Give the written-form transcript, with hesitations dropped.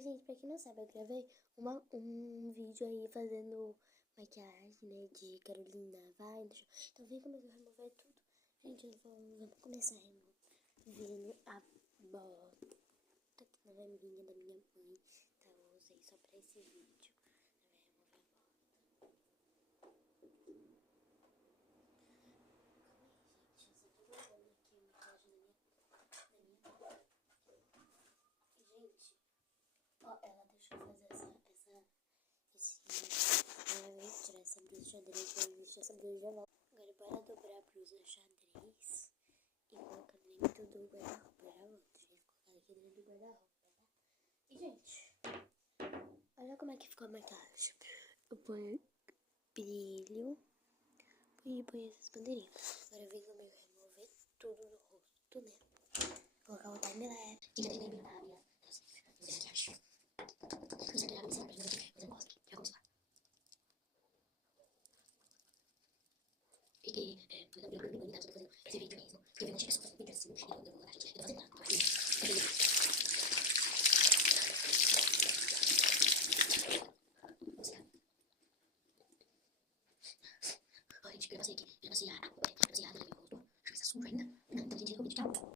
Oi, gente, pra quem não sabe, eu gravei um vídeo aí fazendo maquiagem, né, de Carolina vai no show. Então vem comigo remover tudo. Gente, vamos começar removendo a bota que não é minha, da minha mãe. Tá, eu usei só pra esse vídeo. Ó, ela deixou eu fazer tirar essa blusa xadrez, vou vestir essa blusa de volta. Agora bora dobrar a blusa xadrez e colocar dentro do guarda-roupa. Já volto, gente, colocar aqui dentro do guarda-roupa, tá? E, gente, olha como é que ficou a maquiagem. Eu ponho brilho e ponho essas bandeirinhas. Agora vem comigo remover tudo do rosto, né? Colocar o time-lapse. E já tem que a minha maquiagem. Você quer avisar pra mim? Eu não gosto. Já vamos lá. Fiquei bonita, tô fazendo esse vídeo mesmo. Porque eu vi um monte de pessoas fazendo vídeo assim. E eu vou lá, gente. Eu tô fazendo nada. Ó, gente, eu passei aqui. Eu passei a água. Eu passei a água no meu rosto. Deixa eu ver se tá sujo ainda. Não, então tem que ir com o vídeo. Tchau.